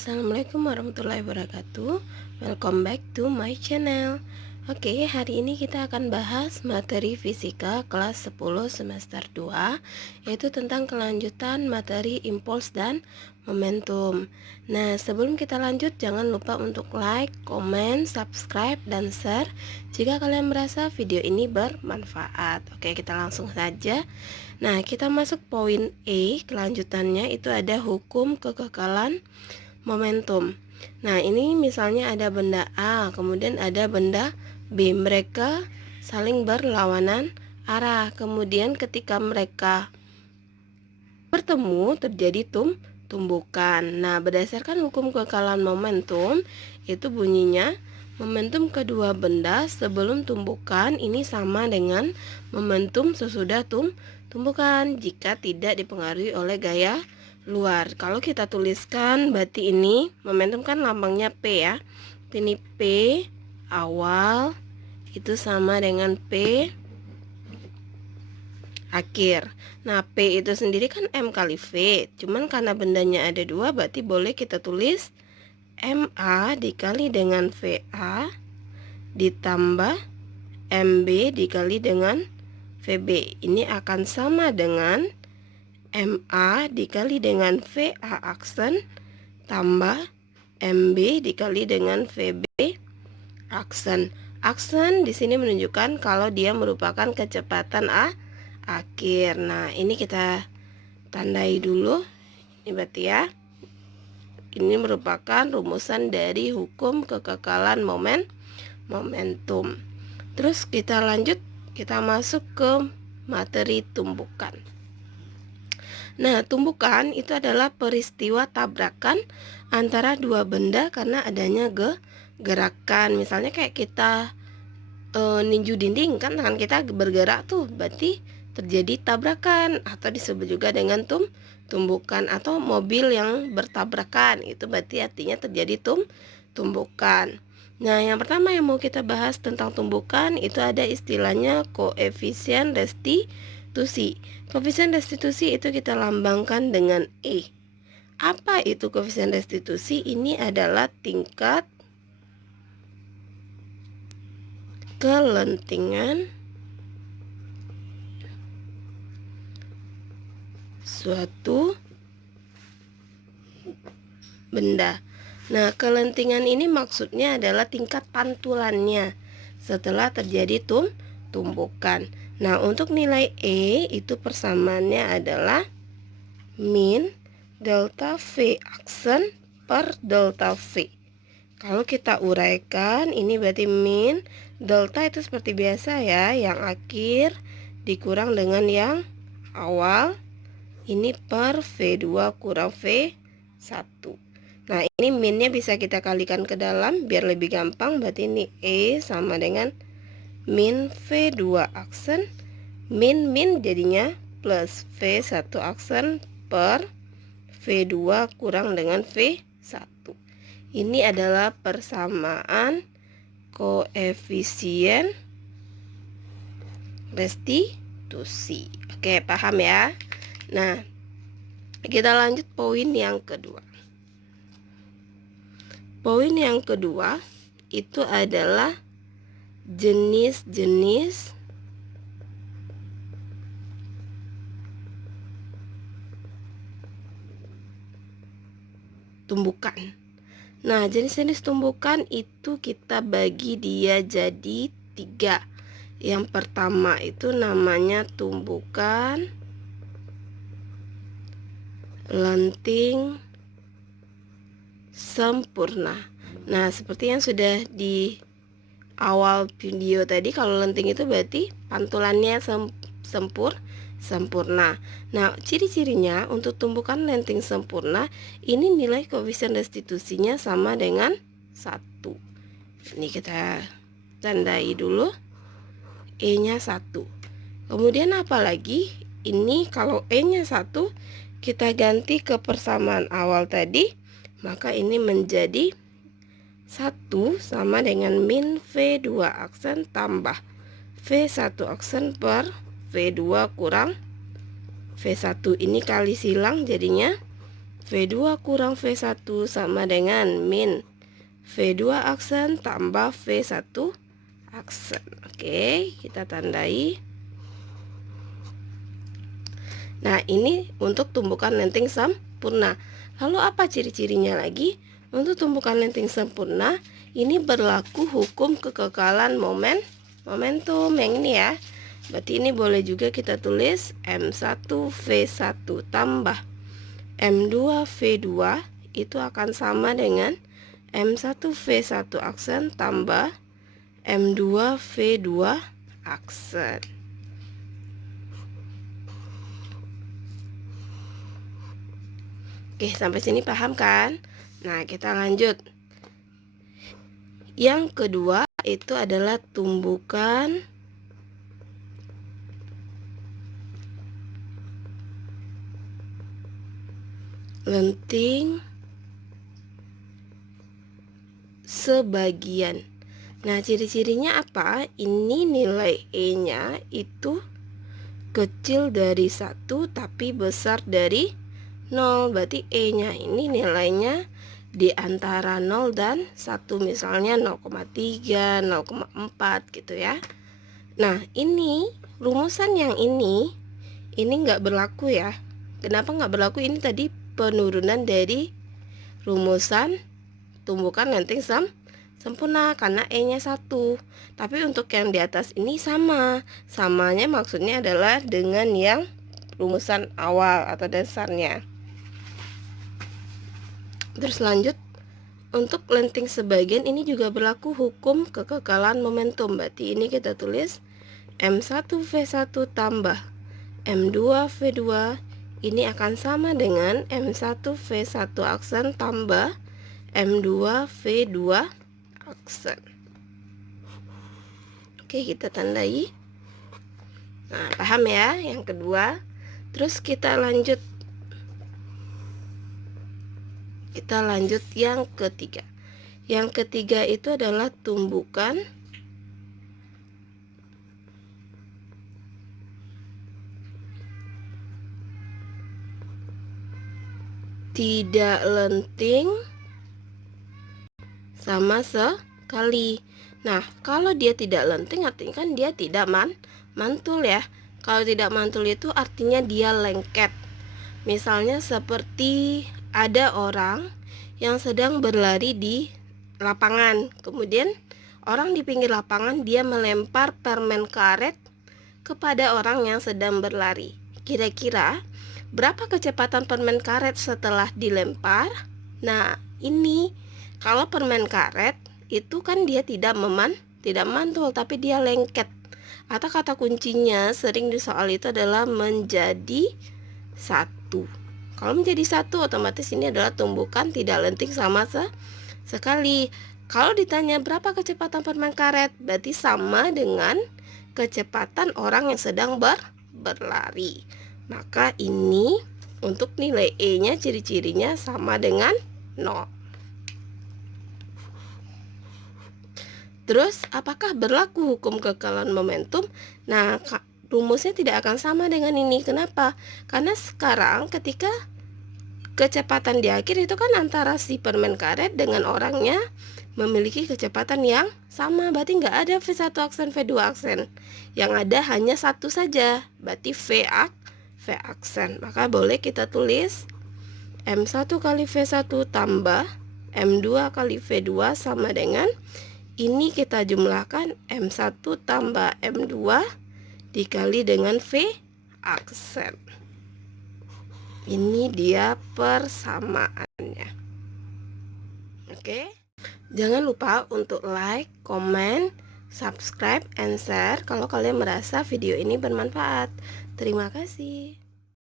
Assalamualaikum warahmatullahi wabarakatuh. Welcome back to my channel. Oke, hari ini kita akan bahas materi fisika kelas 10 semester 2, yaitu tentang kelanjutan materi impuls dan momentum. Nah, sebelum kita lanjut, jangan lupa untuk like, komen, subscribe, dan share jika kalian merasa video ini bermanfaat. Oke, kita langsung saja. Nah, kita masuk poin E, kelanjutannya itu ada hukum kekekalan momentum. Nah, ini misalnya ada benda A, kemudian ada benda B. Mereka saling berlawanan arah. Kemudian ketika mereka bertemu terjadi tumbukan. Nah, berdasarkan hukum kekekalan momentum, itu bunyinya momentum kedua benda sebelum tumbukan ini sama dengan momentum sesudah tumbukan jika tidak dipengaruhi oleh gaya luar. Kalau kita tuliskan berarti ini momentum kan lambangnya P ya. Ini P awal itu sama dengan P akhir. Nah, P itu sendiri kan M kali V. Cuman karena bendanya ada dua, berarti boleh kita tulis MA dikali dengan VA ditambah MB dikali dengan VB. Ini akan sama dengan MA dikali dengan VA aksen tambah MB dikali dengan VB aksen. Aksen di sini menunjukkan kalau dia merupakan kecepatan akhir. Nah, ini kita tandai dulu. Ini berarti ya. Ini merupakan rumusan dari hukum kekekalan momentum. Terus kita lanjut, kita masuk ke materi tumbukan. Nah, tumbukan itu adalah peristiwa tabrakan antara dua benda karena adanya gerakan. Misalnya kayak kita ninju dinding, kan tangan kita bergerak tuh, berarti terjadi tabrakan, atau disebut juga dengan tumbukan, atau mobil yang bertabrakan, itu berarti artinya terjadi tumbukan. Nah, yang pertama yang mau kita bahas tentang tumbukan itu ada istilahnya koefisien restitusi. Koefisien restitusi itu kita lambangkan dengan E. Apa itu koefisien restitusi? Ini adalah tingkat kelentingan suatu benda. Nah, kelentingan ini maksudnya adalah tingkat pantulannya setelah terjadi tumbukan. Nah, untuk nilai E itu persamaannya adalah min delta V aksen per delta V. Kalau kita uraikan, ini berarti min delta itu seperti biasa ya, yang akhir dikurang dengan yang awal. Ini per V2 kurang V1. Nah, ini minnya bisa kita kalikan ke dalam biar lebih gampang. Berarti ini E sama dengan min V2 aksen min jadinya plus V1 aksen per V2 kurang dengan V1. Ini adalah persamaan koefisien restitusi. Oke, paham ya? Nah, kita lanjut poin yang kedua. Poin yang kedua itu adalah jenis-jenis tumbukan. Nah, jenis-jenis tumbukan itu kita bagi dia jadi 3. Yang pertama itu namanya tumbukan lenting sempurna. Nah, seperti yang sudah di awal video tadi, kalau lenting itu berarti pantulannya sempurna. Nah, ciri-cirinya untuk tumbukan lenting sempurna, ini nilai koefisien restitusinya sama dengan 1. Ini kita tandai dulu, E-nya 1. Kemudian apa lagi? Ini kalau E-nya 1, kita ganti ke persamaan awal tadi, maka ini menjadi 1 sama dengan min V2 aksen tambah V1 aksen per V2 kurang V1. Ini kali silang jadinya V2 kurang V1 sama dengan min V2 aksen tambah V1 aksen. Oke, kita tandai. Nah, ini untuk tumbukan lenting sempurna. Lalu apa ciri-cirinya lagi? Untuk tumbukan lenting sempurna, ini berlaku hukum kekekalan momentum yang ini ya. Berarti ini boleh juga kita tulis M1V1 tambah M2V2 itu akan sama dengan M1V1 aksen tambah M2V2 aksen. Oke, sampai sini paham kan? Nah, kita lanjut. Yang kedua itu adalah tumbukan lenting sebagian. Nah, ciri-cirinya apa? Ini nilai E-nya itu kecil dari 1 tapi besar dari 0. Berarti E-nya ini nilainya di antara 0 dan 1, misalnya 0,3, 0,4 gitu ya. Nah, ini rumusan yang ini nggak berlaku ya. Kenapa nggak berlaku? Ini tadi penurunan dari rumusan tumbukan lenting sempurna karena E-nya 1. Tapi untuk yang di atas ini sama. Samanya maksudnya adalah dengan yang rumusan awal atau dasarnya. Terus lanjut, untuk lenting sebagian ini juga berlaku hukum kekekalan momentum. Berarti ini kita tulis M1V1 tambah M2V2 ini akan sama dengan M1V1 aksen tambah M2V2 aksen. Oke, kita tandai. Nah, paham ya yang kedua. Terus kita lanjut yang ketiga. Yang ketiga itu adalah tumbukan tidak lenting sama sekali. Nah, kalau dia tidak lenting artinya kan dia tidak mantul ya. Kalau tidak mantul itu artinya dia lengket. Misalnya seperti ada orang yang sedang berlari di lapangan, kemudian orang di pinggir lapangan dia melempar permen karet kepada orang yang sedang berlari. Kira-kira berapa kecepatan permen karet setelah dilempar? Nah, ini kalau permen karet itu kan dia tidak mantul tapi dia lengket. Atau kata kuncinya sering di soal itu adalah menjadi satu. Kalau menjadi satu, otomatis ini adalah tumbukan tidak lenting sama sekali. Kalau ditanya berapa kecepatan permen karet, berarti sama dengan kecepatan orang yang sedang berlari. Maka ini untuk nilai E-nya ciri-cirinya sama dengan 0. Terus, apakah berlaku hukum kekekalan momentum? Nah, rumusnya tidak akan sama dengan ini. Kenapa? Karena sekarang ketika kecepatan di akhir itu kan antara si permen karet dengan orangnya memiliki kecepatan yang sama. Berarti nggak ada V1 aksen, V2 aksen. Yang ada hanya satu saja. Berarti V aksen. Maka boleh kita tulis M1 kali V1 tambah M2 kali V2 sama dengan ini kita jumlahkan M1 tambah M2 dikali dengan V aksen. Ini dia persamaannya. Oke. Jangan lupa untuk like, comment, subscribe, and share kalau kalian merasa video ini bermanfaat. Terima kasih.